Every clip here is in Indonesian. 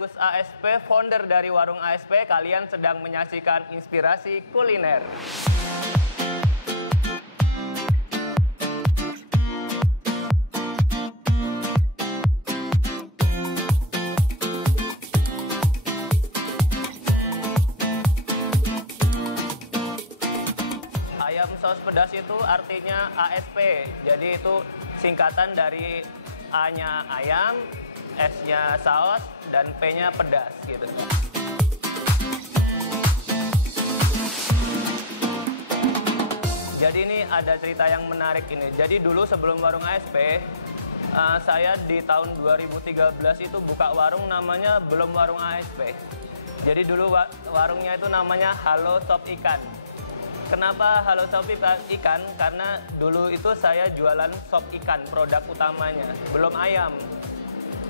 Agus ASP, founder dari Warung ASP. Kalian sedang menyaksikan Inspirasi Kuliner. Ayam saus pedas itu artinya ASP. Jadi itu singkatan dari A-nya ayam, S-nya saus, dan P-nya pedas gitu. Jadi ini ada cerita yang menarik ini. Jadi dulu sebelum Warung ASP, saya di tahun 2013 itu buka warung namanya belum Warung ASP. Jadi dulu warungnya itu namanya Halo Sop Ikan. Kenapa Halo Sop Ikan? Karena dulu itu saya jualan sop ikan, produk utamanya, belum ayam.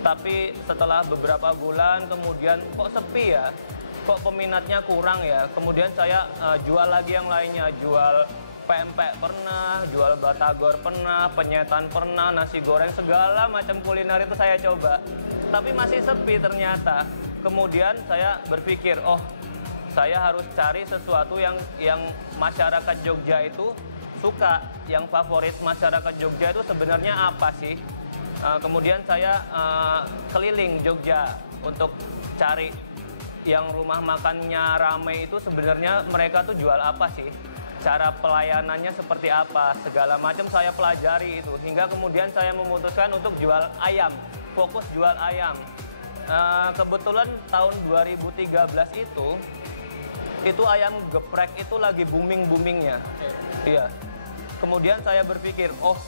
Tapi setelah beberapa bulan kemudian kok sepi ya, kok peminatnya kurang ya. Kemudian saya jual lagi yang lainnya, jual pempek pernah, jual batagor pernah, penyetan pernah, nasi goreng, segala macam kuliner itu saya coba. Tapi masih sepi ternyata. Kemudian saya berpikir, oh saya harus cari sesuatu yang masyarakat Jogja itu suka, yang favorit masyarakat Jogja itu sebenarnya apa sih? Kemudian saya keliling Jogja untuk cari yang rumah makannya rame itu sebenarnya mereka tuh jual apa sih? Cara pelayanannya seperti apa? Segala macam saya pelajari itu, hingga kemudian saya memutuskan untuk jual ayam, fokus jual ayam. Kebetulan tahun 2013 itu ayam geprek itu lagi booming-boomingnya. Iya. Kemudian saya berpikir, oh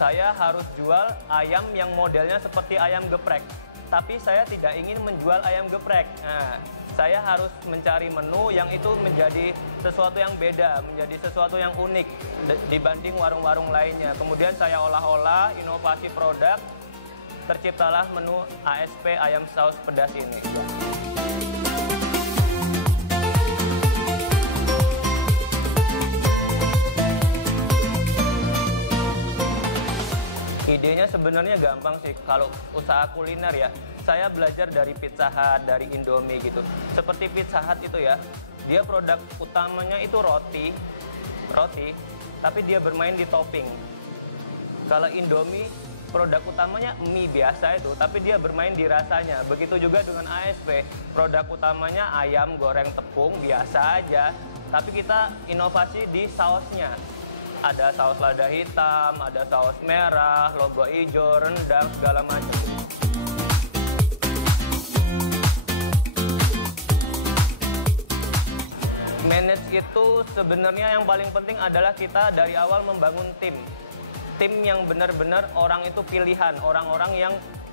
saya harus jual ayam yang modelnya seperti ayam geprek. Tapi saya tidak ingin menjual ayam geprek. Nah, saya harus mencari menu yang itu menjadi sesuatu yang beda, menjadi sesuatu yang unik dibanding warung-warung lainnya. Kemudian saya olah-olah, inovasi produk, terciptalah menu ASP ayam saus pedas ini. Idenya sebenarnya gampang sih, kalau usaha kuliner ya. Saya belajar dari Pizza Hut, dari Indomie gitu. Seperti Pizza Hut itu ya, dia produk utamanya itu roti, tapi dia bermain di topping. Kalau Indomie, produk utamanya mie biasa itu, tapi dia bermain di rasanya. Begitu juga dengan ASP, produk utamanya ayam goreng tepung biasa aja, tapi kita inovasi di sausnya. Ada saus lada hitam, ada saus merah, lombok hijau, rendang, segala macam. Manage itu sebenarnya yang paling penting adalah kita dari awal membangun tim. Tim yang benar-benar orang itu pilihan, orang-orang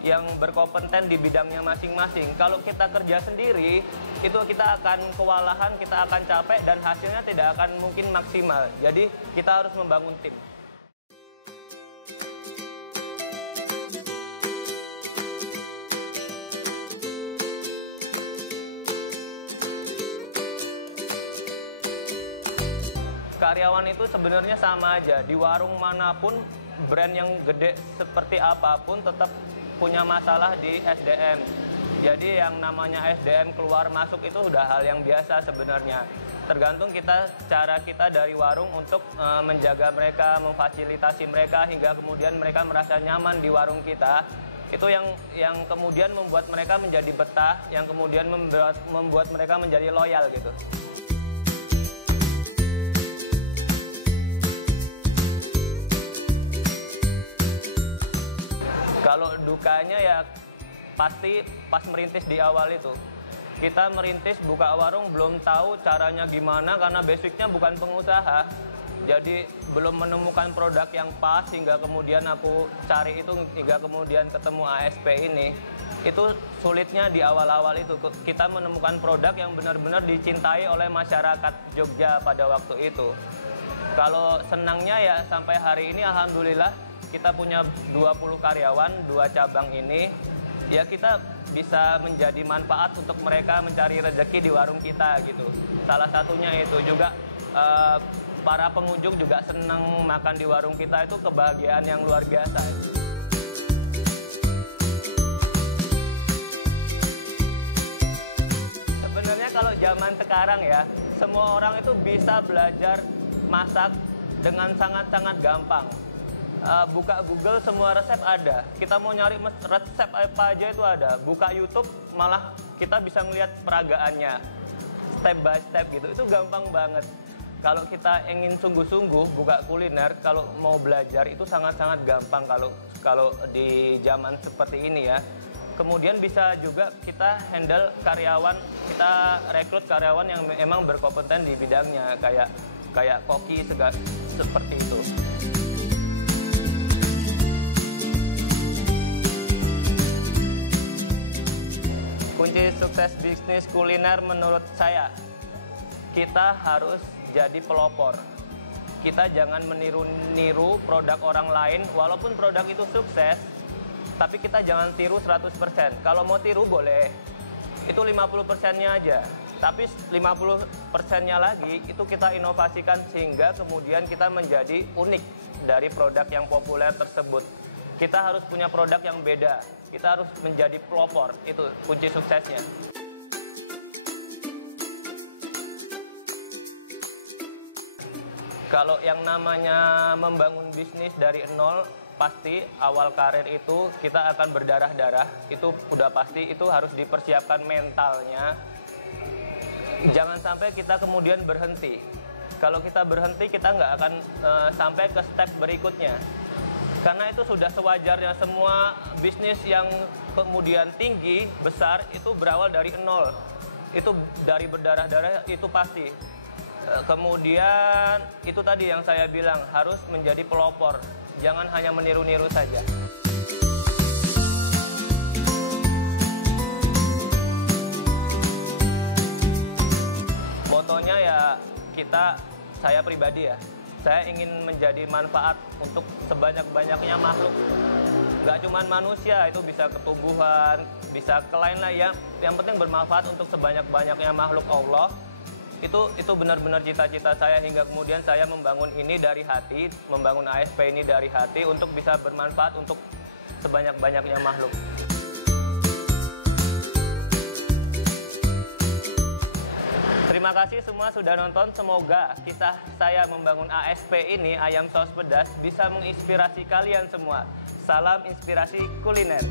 yang berkompeten di bidangnya masing-masing. Kalau kita kerja sendiri, itu kita akan kewalahan, kita akan capek, dan hasilnya tidak akan mungkin maksimal. Jadi kita harus membangun tim. Karyawan itu sebenarnya sama aja. Di warung manapun, brand yang gede seperti apapun tetap punya masalah di SDM. Jadi yang namanya SDM keluar masuk itu udah hal yang biasa sebenarnya. Tergantung cara kita dari warung untuk menjaga mereka, memfasilitasi mereka hingga kemudian mereka merasa nyaman di warung kita. Itu yang kemudian membuat mereka menjadi betah, yang kemudian membuat mereka menjadi loyal gitu. Kalau dukanya ya pasti pas merintis di awal itu. Kita merintis buka warung belum tahu caranya gimana karena basicnya bukan pengusaha. Jadi belum menemukan produk yang pas hingga kemudian aku cari itu hingga kemudian ketemu ASP ini. Itu sulitnya di awal-awal itu. Kita menemukan produk yang benar-benar dicintai oleh masyarakat Jogja pada waktu itu. Kalau senangnya ya sampai hari ini alhamdulillah kita punya 20 karyawan, 2 cabang ini. Ya kita bisa menjadi manfaat untuk mereka mencari rezeki di warung kita gitu. Salah satunya itu juga para pengunjung juga senang makan di warung kita, itu kebahagiaan yang luar biasa. zaman sekarang ya, semua orang itu bisa belajar masak dengan sangat-sangat gampang. Buka Google, semua resep ada. Kita mau nyari resep apa aja itu ada. Buka YouTube, malah kita bisa melihat peragaannya step by step gitu. Itu gampang banget. Kalau kita ingin sungguh-sungguh buka kuliner, kalau mau belajar itu sangat-sangat gampang kalau di zaman seperti ini ya. Kemudian bisa juga kita handle karyawan, kita rekrut karyawan yang memang berkompeten di bidangnya, kayak koki seperti itu. Kunci sukses bisnis kuliner menurut saya, kita harus jadi pelopor. Kita jangan meniru-niru produk orang lain, walaupun produk itu sukses, tapi kita jangan tiru 100%. Kalau mau tiru boleh, itu 50%-nya aja. Tapi 50%-nya lagi, itu kita inovasikan sehingga kemudian kita menjadi unik dari produk yang populer tersebut. Kita harus punya produk yang beda. Kita harus menjadi pelopor, itu kunci suksesnya. Kalau yang namanya membangun bisnis dari nol, pasti awal karir itu kita akan berdarah-darah. Itu udah pasti, itu harus dipersiapkan mentalnya. Jangan sampai kita kemudian berhenti. Kalau kita berhenti, kita nggak akan sampai ke step berikutnya. Karena itu sudah sewajarnya, semua bisnis yang kemudian tinggi, besar, itu berawal dari nol. Itu dari berdarah-darah, itu pasti. Kemudian itu tadi yang saya bilang, harus menjadi pelopor. Jangan hanya meniru-niru saja. Motonya ya saya pribadi ya, saya ingin menjadi manfaat untuk sebanyak-banyaknya makhluk. Gak cuma manusia, itu bisa ke tumbuhan, bisa ke lain lah ya. Yang penting bermanfaat untuk sebanyak-banyaknya makhluk Allah. Itu benar-benar cita-cita saya, hingga kemudian saya membangun ini dari hati, membangun ASP ini dari hati untuk bisa bermanfaat untuk sebanyak-banyaknya makhluk. Terima kasih semua sudah nonton. Semoga kisah saya membangun ASP ini, Ayam Saus Pedas, bisa menginspirasi kalian semua. Salam inspirasi kuliner.